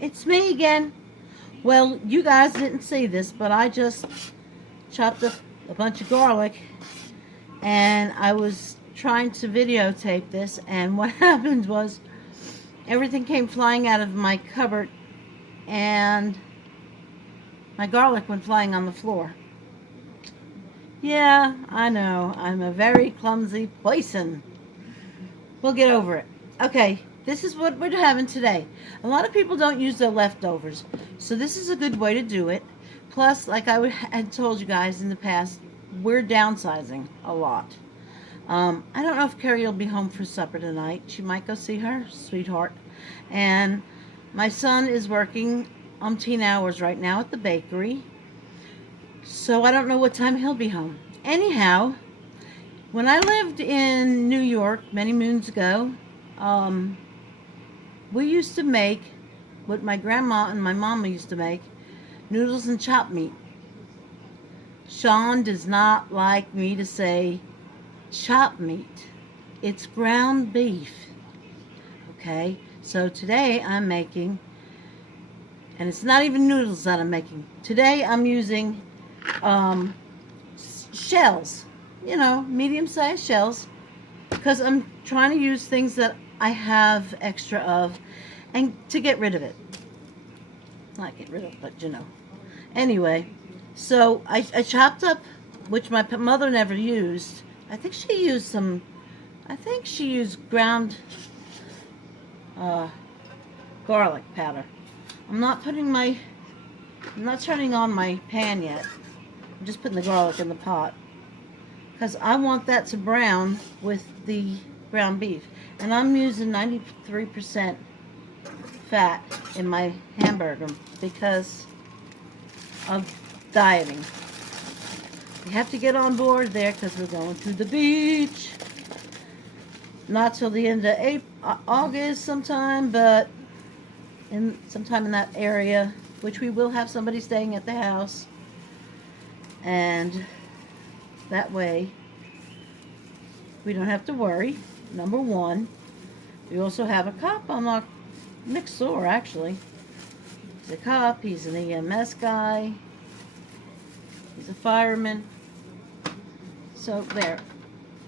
It's me again. Well, you guys didn't see this, but I just chopped up a bunch of garlic and I was trying to videotape this, and what happened was everything came flying out of my cupboard and my garlic went flying on the floor. Yeah, I know, I'm a very clumsy person. We'll get over it. Okay, this is what we're having today. A lot of people don't use their leftovers, so this is a good way to do it. Plus, like I had told you guys in the past, we're downsizing a lot. I don't know if Carrie will be home for supper tonight. She might go see her sweetheart. And my son is working umpteen hours right now at the bakery, so I don't know what time he'll be home. Anyhow, when I lived in New York many moons ago, we used to make what my grandma and my mama used to make, noodles and chopped meat. Sean does not like me to say chopped meat. It's ground beef. Okay, so today I'm making, and it's not even noodles that I'm making. Today I'm using shells, medium-sized shells, because I'm trying to use things that I have extra of and to get rid of it. Not get rid of, but Anyway, so I chopped up, which my mother never used. I think she used ground garlic powder. I'm not turning on my pan yet. I'm just putting the garlic in the pot because I want that to brown with the ground beef. And I'm using 93% fat in my hamburger because of dieting. You have to get on board there because we're going to the beach. Not till the end of August sometime, but sometime in that area, which we will have somebody staying at the house. And that way we don't have to worry. Number one, we also have a cop on our next door, actually. He's a cop, he's an EMS guy, he's a fireman. So there,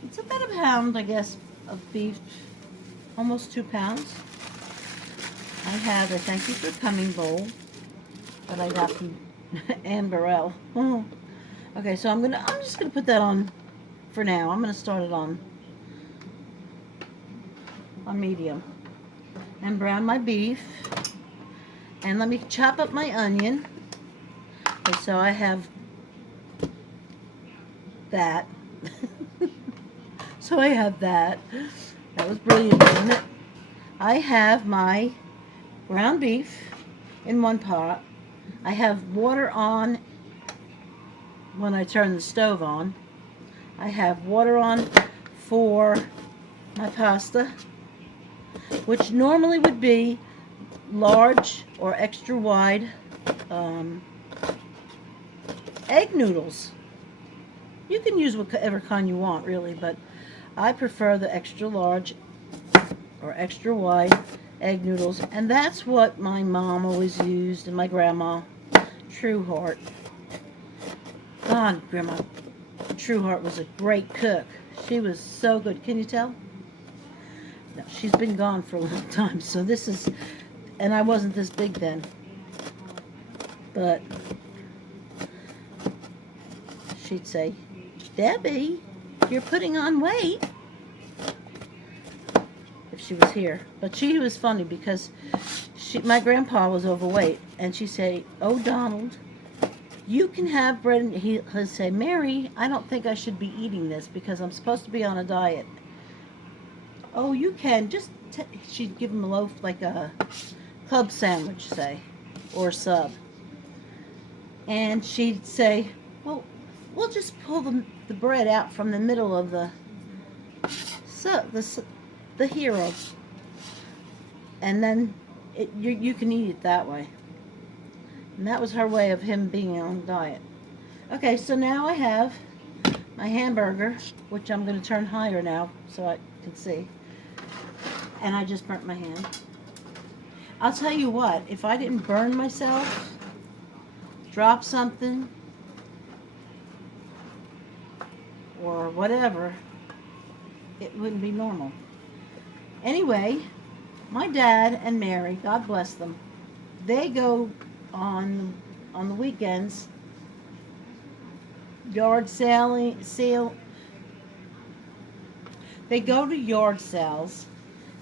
it's about a pound, I guess, of beef, almost 2 pounds. I have a thank you for coming bowl that I got from Ann Burrell. Okay, so I'm just gonna put that on for now. I'm gonna start it on medium and brown my beef, and let me chop up my onion. Okay, so I have that. So I have that. That was brilliant, wasn't it? I have my ground beef in one pot. I have water on when I turn the stove on. I have water on for my pasta, which normally would be large or extra wide egg noodles. You can use whatever kind you want, really, but I prefer the extra large or extra wide egg noodles, and that's what my mom always used and my grandma, Trueheart. God, Grandma Trueheart was a great cook. She was so good. Can you tell? No, she's been gone for a long time, so this is, and I wasn't this big then, but she'd say, Debbie, you're putting on weight, if she was here. But she was funny because my grandpa was overweight, and she'd say, oh, Donald, you can have bread, and he'd say, Mary, I don't think I should be eating this because I'm supposed to be on a diet. Oh, you can. Just she'd give him a loaf, like a club sandwich, say, or sub. And she'd say, well, we'll just pull the bread out from the middle of the hero, and then you can eat it that way. And that was her way of him being on a diet. Okay, so now I have my hamburger, which I'm going to turn higher now so I can see. And I just burnt my hand. I'll tell you what, if I didn't burn myself, drop something, or whatever, it wouldn't be normal. Anyway, my dad and Mary, God bless them, they go on the weekends, yard sale. They go to yard sales,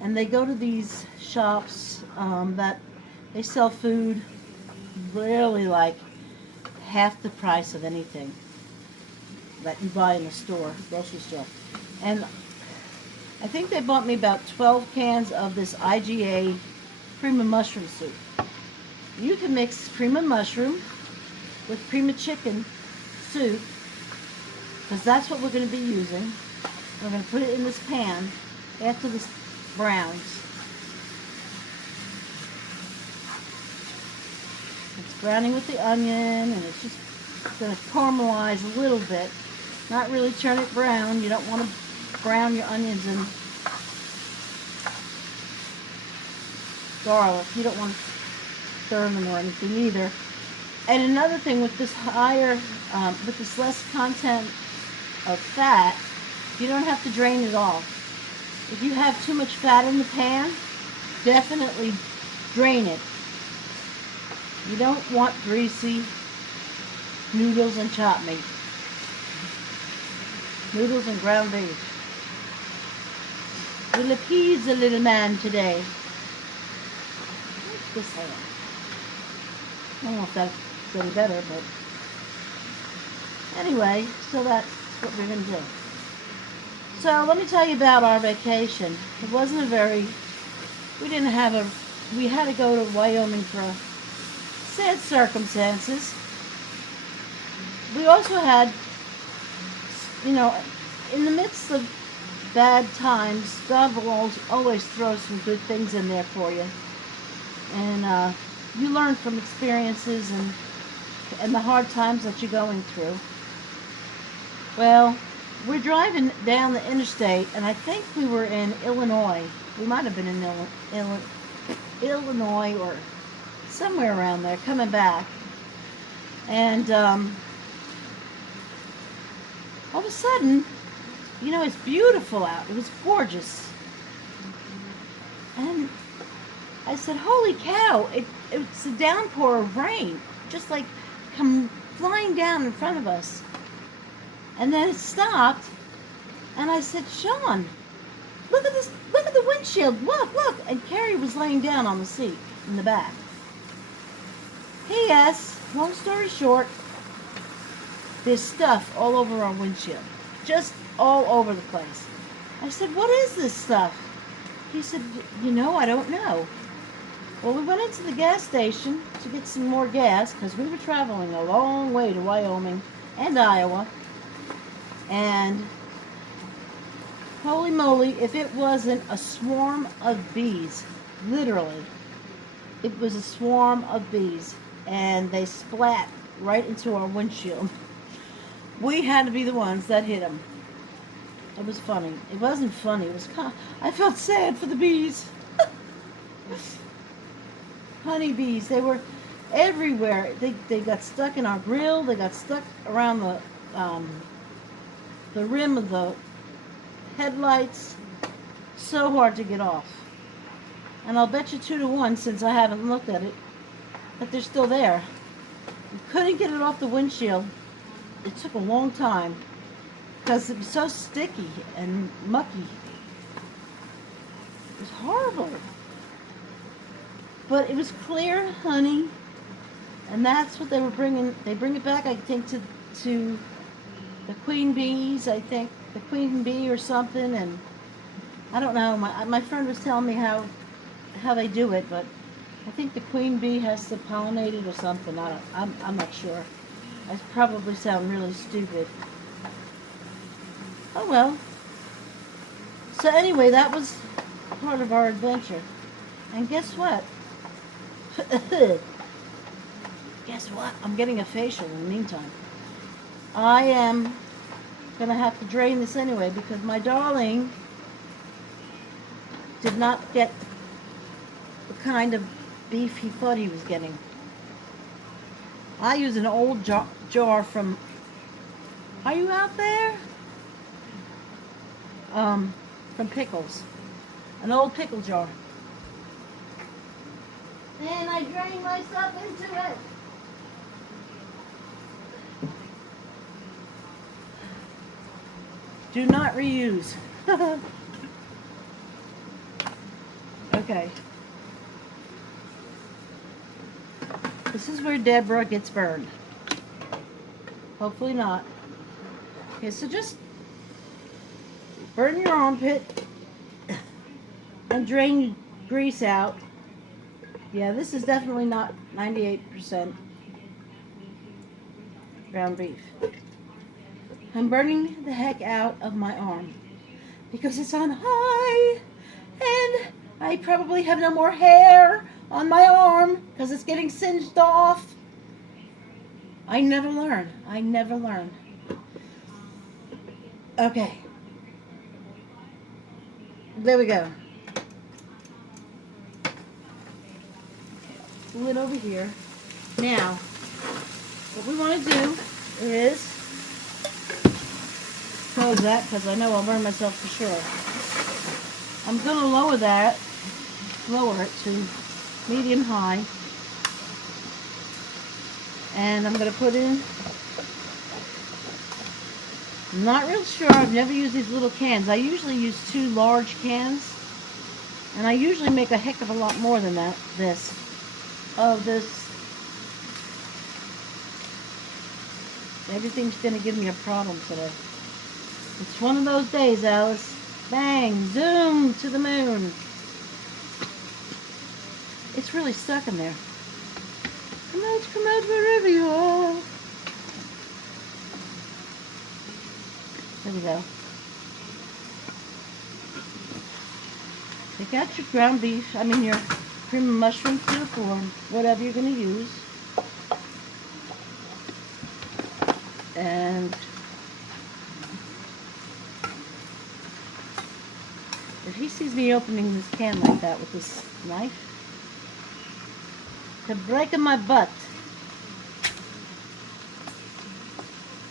and they go to these shops that they sell food really like half the price of anything that you buy in the store, grocery store. And I think they bought me about 12 cans of this IGA cream of mushroom soup. You can mix cream of mushroom with cream of chicken soup, because that's what we're going to be using. We're going to put it in this pan after this browns. It's browning with the onion, and it's just going to caramelize a little bit. Not really turn it brown. You don't want to brown your onions and garlic. You don't want to burn them or anything either. And another thing, with this with this less content of fat, you don't have to drain it off. If you have too much fat in the pan, definitely drain it. You don't want greasy noodles and chopped meat. Noodles and ground beef. We'll appease the little man today. What's this hand? I don't know if that's any better, but anyway, so that's what we're going to do. So let me tell you about our vacation. It wasn't we had to go to Wyoming for sad circumstances. We also had, in the midst of bad times, God will always throw some good things in there for you. And you learn from experiences and the hard times that you're going through. Well, we're driving down the interstate, and I think we were in Illinois. We might have been in Illinois or somewhere around there, coming back. And all of a sudden, it's beautiful out. It was gorgeous. And I said, holy cow, it's a downpour of rain, just like come flying down in front of us. And then it stopped, and I said, Sean, look at this, look at the windshield, look. And Carrie was laying down on the seat in the back. P.S., long story short, there's stuff all over our windshield, just all over the place. I said, what is this stuff? He said, I don't know. Well, we went into the gas station to get some more gas, because we were traveling a long way to Wyoming and Iowa. And holy moly, if it wasn't a swarm of bees, literally, it was a swarm of bees, and they splat right into our windshield. We had to be the ones that hit them. It was funny. It wasn't funny. It was I felt sad for the bees. Honeybees, they were everywhere. They got stuck in our grill. They got stuck around the rim of the headlights. So hard to get off. And I'll bet you 2 to 1, since I haven't looked at it, that they're still there. We couldn't get it off the windshield. It took a long time because it was so sticky and mucky. It was horrible. But it was clear honey, and that's what they were bringing. They bring it back, I think, to the queen bees, I think, the queen bee or something, and I don't know. My friend was telling me how they do it, but I think the queen bee has to pollinate it or something. I'm not sure. I probably sound really stupid. Oh well. So anyway, that was part of our adventure. And guess what? Guess what? I'm getting a facial in the meantime. I am going to have to drain this anyway, because my darling did not get the kind of beef he thought he was getting. I use an old jar from, are you out there? From pickles. An old pickle jar. And I drain myself into it. Do not reuse. Okay. This is where Deborah gets burned. Hopefully not. Okay, so just burn your armpit and drain grease out. Yeah, this is definitely not 98% ground beef. I'm burning the heck out of my arm because it's on high and I probably have no more hair on my arm because it's getting singed off. I never learn. I never learn. Okay. There we go. Lid over here. Now, what we want to do is close that because I know I'll burn myself for sure. I'm going to lower it to medium high, and I'm going to put in, I'm not real sure, I've never used these little cans. I usually use 2 large cans, and I usually make a heck of a lot more than that, this. Everything's going to give me a problem today. It's one of those days, Alice. Bang, zoom to the moon. It's really stuck in there. Come out wherever you are. There we go. Take out your ground beef, your cream of mushroom soup or whatever you're going to use. And if he sees me opening this can like that with this knife, to break my butt,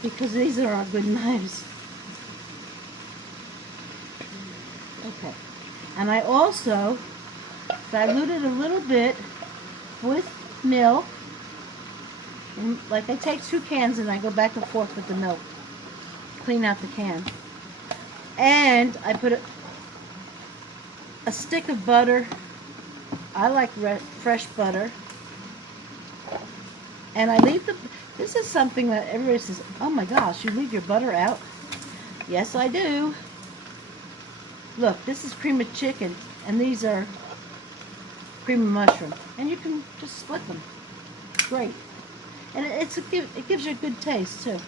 because these are our good knives. Okay, and I also diluted a little bit with milk. Like I take 2 cans and I go back and forth with the milk, clean out the can, and I put a stick of butter. I like fresh butter. And I leave this is something that everybody says, oh my gosh, you leave your butter out? Yes, I do. Look, this is cream of chicken, and these are cream of mushroom. And you can just split them. Great. And it gives you a good taste, too.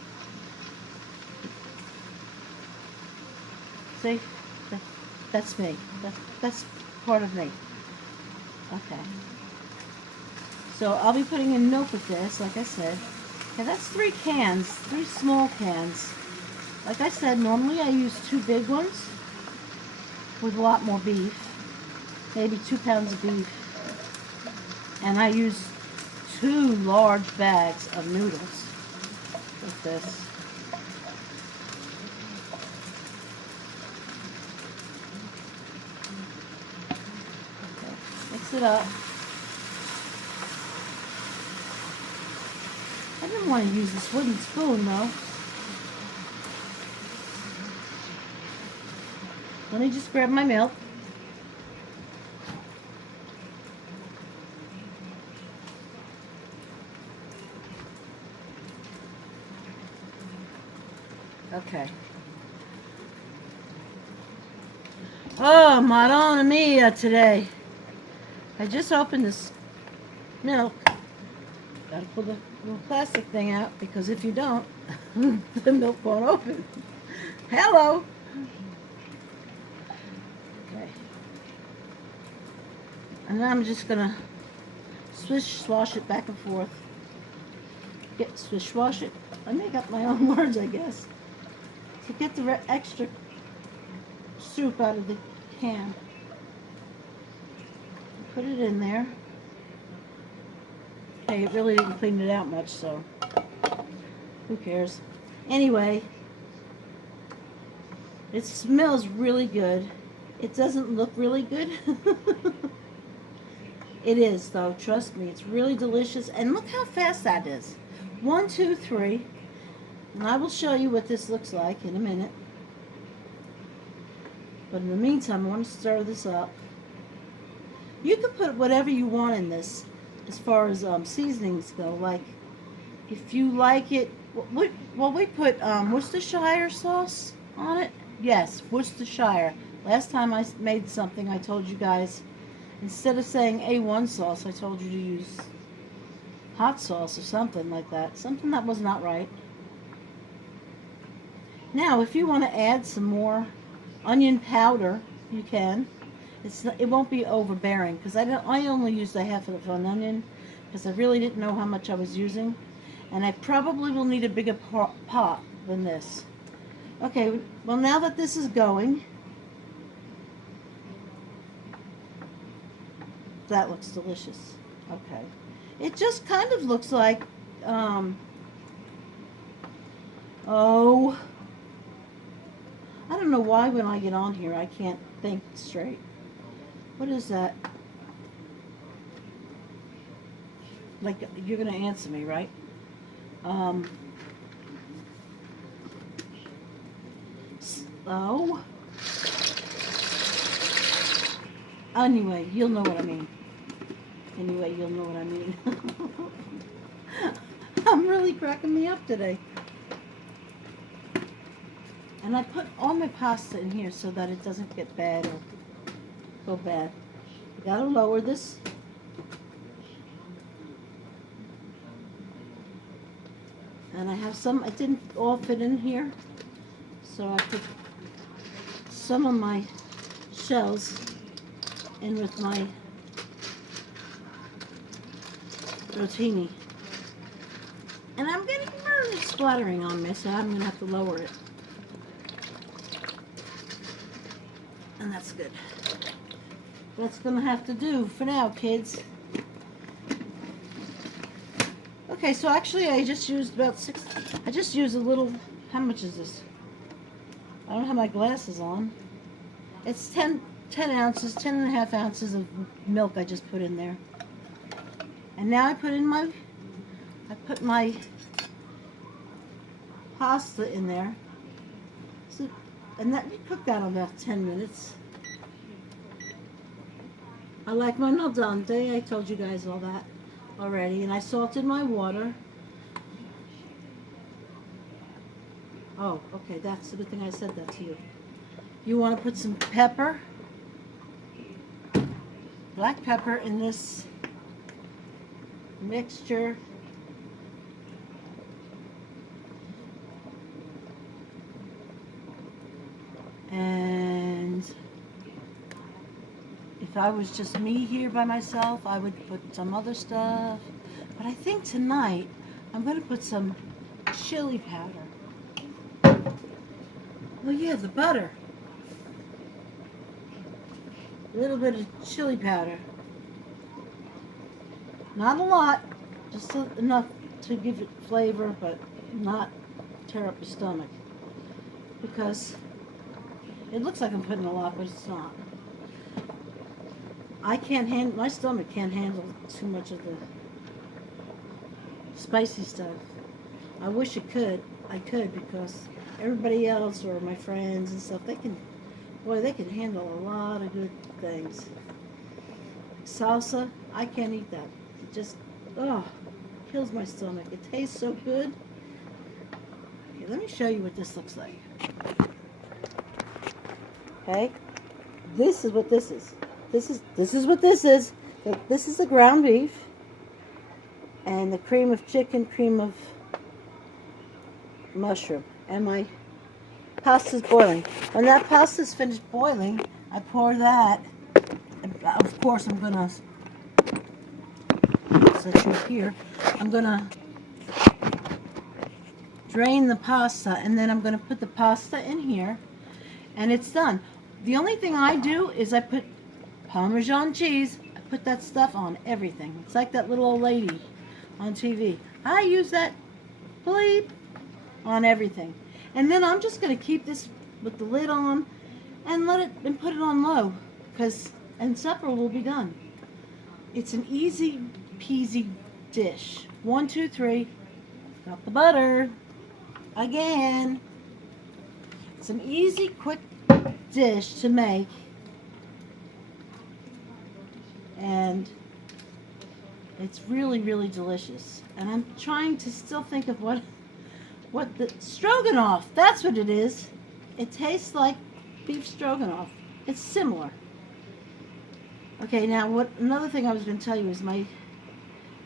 See? That's me. That's part of me. Okay. So I'll be putting in milk with this, like I said. Okay, that's 3 cans, 3 small cans. Like I said, normally I use 2 big ones with a lot more beef, maybe 2 pounds of beef. And I use 2 large bags of noodles with this. Okay, mix it up. I didn't want to use this wooden spoon though. Let me just grab my milk. Okay. Oh, Madonna mia today. I just opened this milk. Gotta pull the little plastic thing out because if you don't, the milk won't open. Hello. Okay. And then I'm just gonna swish-swash it back and forth. Swish-swash it. I make up my own words, I guess. To get the extra soup out of the can. Put it in there. Hey, it really didn't clean it out much, so who cares? Anyway, it smells really good. It doesn't look really good. It is, though. Trust me. It's really delicious. And look how fast that is. 1, 2, 3. And I will show you what this looks like in a minute. But in the meantime, I want to stir this up. You can put whatever you want in this as far as seasonings go. Like, if you like it, well, we put Worcestershire sauce on it. Yes, Worcestershire. Last time I made something, I told you guys, instead of saying A1 sauce, I told you to use hot sauce or something like that. Something that was not right. Now, if you want to add some more onion powder, you can. It won't be overbearing, because I only used a half of an onion because I really didn't know how much I was using, and I probably will need a bigger pot than this. Okay, well, now that this is going, that looks delicious. Okay, it just kind of looks like oh, I don't know why when I get on here I can't think straight. What is that? Like, you're gonna answer me, right? Oh. Anyway, you'll know what I mean. Anyway, you'll know what I mean. I'm really cracking me up today. And I put all my pasta in here so that it doesn't get bad or go bad. You gotta lower this. And I have some, it didn't all fit in here, so I put some of my shells in with my rotini. And I'm getting really splattering on me, so I'm going to have to lower it. And that's good. That's going to have to do for now, kids. Okay, so actually I just used about 6, I just used a little, how much is this? I don't have my glasses on. It's 10 ounces, 10.5 ounces of milk I just put in there. And now I put my pasta in there. So, and that, you cook that in about 10 minutes. I like mine al dente, I told you guys all that already, and I salted my water. Oh, okay, that's a good thing I said that to you. You want to put some pepper, black pepper in this mixture. And if I was just me here by myself, I would put some other stuff. But I think tonight I'm going to put some chili powder. Oh yeah, the butter. A little bit of chili powder. Not a lot, just enough to give it flavor, but not tear up your stomach. Because it looks like I'm putting a lot, but it's not. My stomach can't handle too much of the spicy stuff. I wish it could. I could, because everybody else or my friends and stuff, they can handle a lot of good things. Salsa, I can't eat that. It just, kills my stomach. It tastes so good. Okay, let me show you what this looks like. Okay, this is what this is. This is what this is. This is the ground beef and the cream of chicken, cream of mushroom, and my pasta's boiling. When that pasta's finished boiling, I pour that. Of course, I'm gonna set you here. I'm gonna drain the pasta, and then I'm gonna put the pasta in here, and it's done. The only thing I do is I put Parmesan cheese. I put that stuff on everything. It's like that little old lady on TV. I use that bleep on everything. And then I'm just going to keep this with the lid on and put it on low, and supper will be done. It's an easy peasy dish. 1, 2, 3. Got the butter again. It's an easy, quick dish to make, and it's really, really delicious. And I'm trying to still think of what the stroganoff. That's what it is. It tastes like beef stroganoff. It's similar. Okay, now another thing I was going to tell you is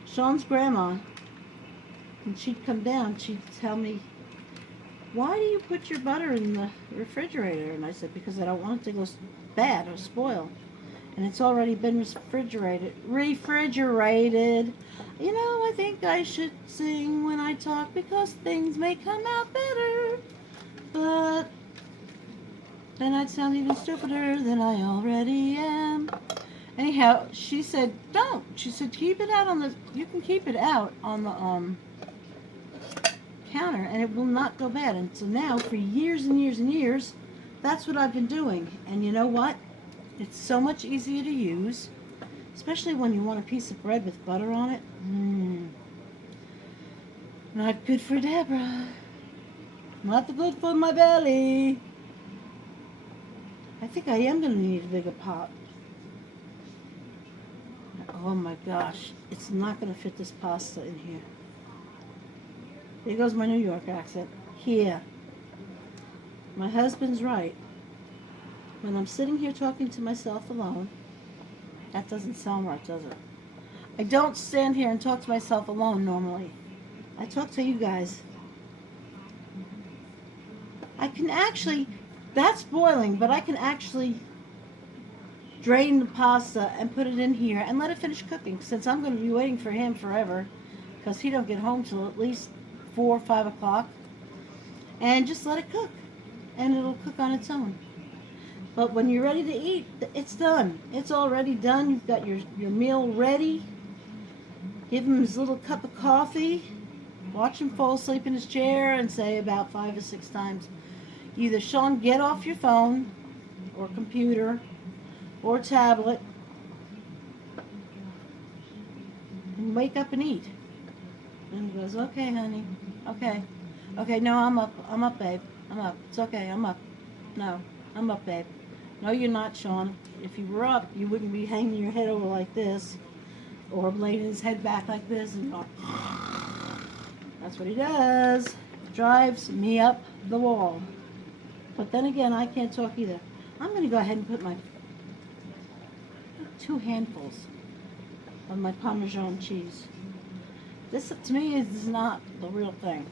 Sean's grandma, when she'd come down, she'd tell me, "Why do you put your butter in the refrigerator?" And I said, "Because I don't want it to go bad or spoil. And it's already been refrigerated. You know, I think I should sing when I talk because things may come out better. But then I'd sound even stupider than I already am." Anyhow, she said, "Don't." She said, "Keep it out you can keep it out on the counter and it will not go bad." And so now for years and years and years, that's what I've been doing. And you know what? It's so much easier to use, especially when you want a piece of bread with butter on it. Not good for Deborah. Not good for my belly. I think I am going to need a bigger pot. Oh my gosh, it's not going to fit this pasta in here. There goes my New York accent. Here. My husband's right. When I'm sitting here talking to myself alone, that doesn't sound right, does it? I don't stand here and talk to myself alone normally. I talk to you guys. I can actually, that's boiling, but I can actually drain the pasta and put it in here and let it finish cooking, since I'm going to be waiting for him forever because he don't get home till at least 4 or 5 o'clock. And just let it cook and it'll cook on its own. But when you're ready to eat, it's done. It's already done. You've got your meal ready. Give him his little cup of coffee. Watch him fall asleep in his chair and say about 5 or 6 times, either "Sean, get off your phone or computer or tablet and wake up and eat." And he goes, "Okay, honey. Okay. Okay, no, I'm up. I'm up, babe. I'm up. It's okay, I'm up. No, I'm up, babe. No, you're not, Sean. If you were up, you wouldn't be hanging your head over like this or laying his head back like this and going." That's what he does. Drives me up the wall. But then again, I can't talk either. I'm going to go ahead and put my 2 handfuls of my Parmesan cheese. This, to me, is not the real thing.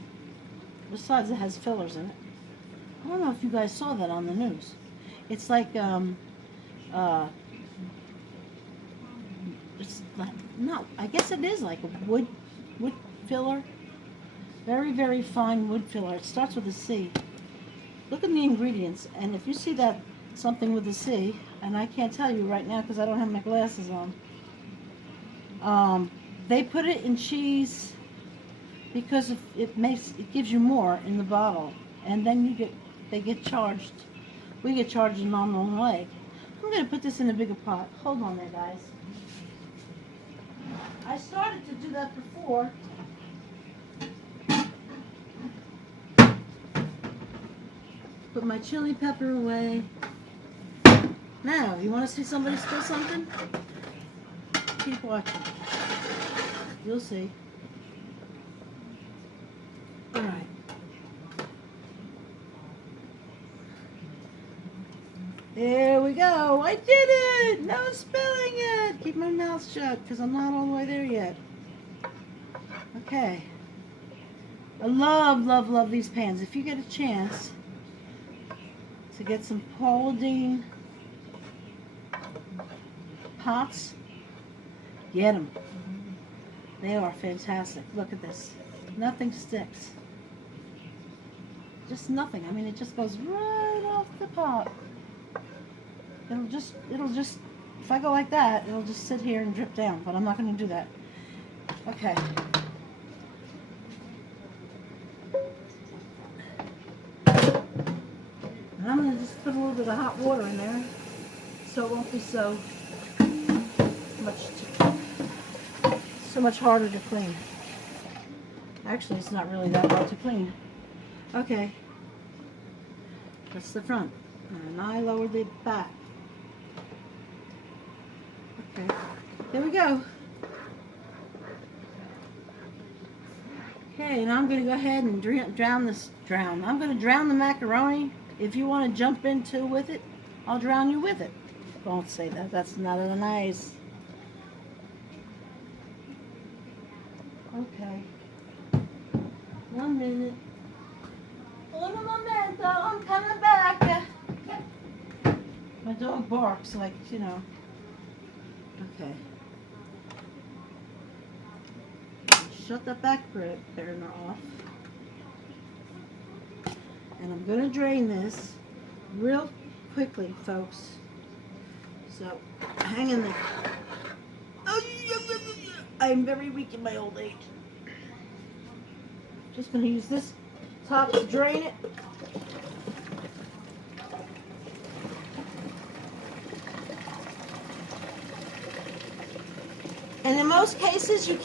Besides, it has fillers in it. I don't know if you guys saw that on the news. It's like, it's like, no, I guess it is like a wood filler. Very, very fine wood filler. It starts with a C. Look at the ingredients, and if you see that something with a C, and I can't tell you right now because I don't have my glasses on, they put it in cheese because it gives you more in the bottle, and then they get charged. We get charged a nominal leg. I'm going to put this in a bigger pot. Hold on there, guys. I started to do that before. Put my chili pepper away. Now, you want to see somebody spill something? Keep watching. You'll see. All right. There we go. I did it! No spilling yet. Keep my mouth shut because I'm not all the way there yet. Okay. I love, love, love these pans. If you get a chance to get some Paula Deen pots, get them. They are fantastic. Look at this. Nothing sticks. Just nothing. I mean, it just goes right off the pot. It'll just, if I go like that, it'll just sit here and drip down, but I'm not going to do that. Okay. I'm going to just put a little bit of hot water in there so it won't be so much harder to clean. Actually, it's not really that hard to clean. Okay, that's the front, and I lowered the back. Okay, there we go. Okay, and I'm going to go ahead and I'm going to drown the macaroni. If you want to jump into with it, I'll drown you with it. Don't say that. That's not nice. Okay. 1 minute. Un momento, I'm coming back. My dog barks like, you know. Okay. Shut that back burner off. And I'm going to drain this real quickly, folks. So, hang in there. I'm very weak in my old age. Just going to use this top to drain it. And in most cases, you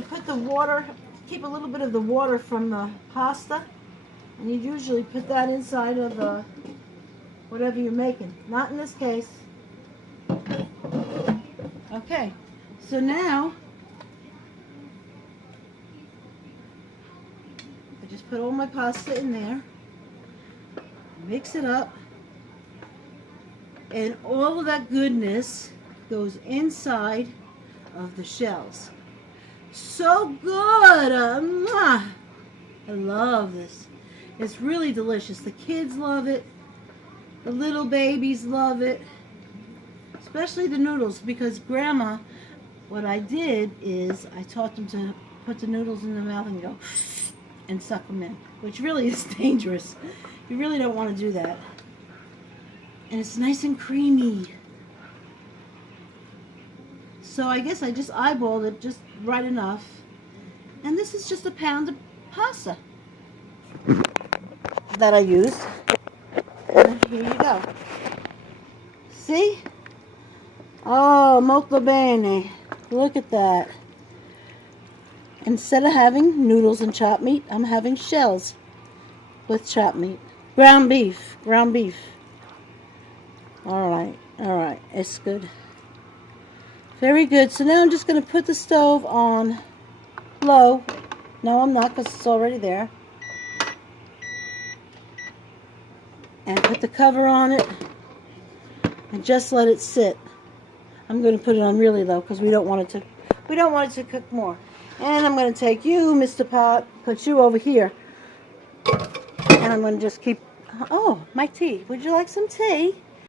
put the water, keep a little bit of the water from the pasta, and you usually put that inside of whatever you're making. Not in this case. Okay, so now I just put all my pasta in there, mix it up, and all of that goodness goes inside of the shells. So good! I love this. It's really delicious. The kids love it. The little babies love it. Especially the noodles, because Grandma, what I did is I taught them to put the noodles in their mouth and go and suck them in, which really is dangerous. You really don't want to do that. And it's nice and creamy. So I guess I just eyeballed it just right enough. And this is just a pound of pasta that I used. And here you go. See? Oh, molto bene. Look at that. Instead of having noodles and chopped meat, I'm having shells with chopped meat. Ground beef. Ground beef. Alright. Alright. It's good. Very good. So now I'm just going to put the stove on low. No, I'm not, because it's already there. And put the cover on it. And just let it sit. I'm going to put it on really low because we don't want it to cook more. And I'm going to take you, Mr. Pot, put you over here. And I'm going to just keep, oh, my tea. Would you like some tea?